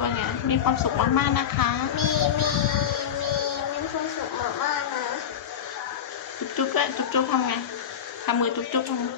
ว่าไงมีความสุขมากๆนะคะ มีมีมีมีความสุขมากๆนะ จุ๊บจุ๊บด้วยจุ๊บจุ๊บทำไงทำมือจุ๊บจุ๊บทำไง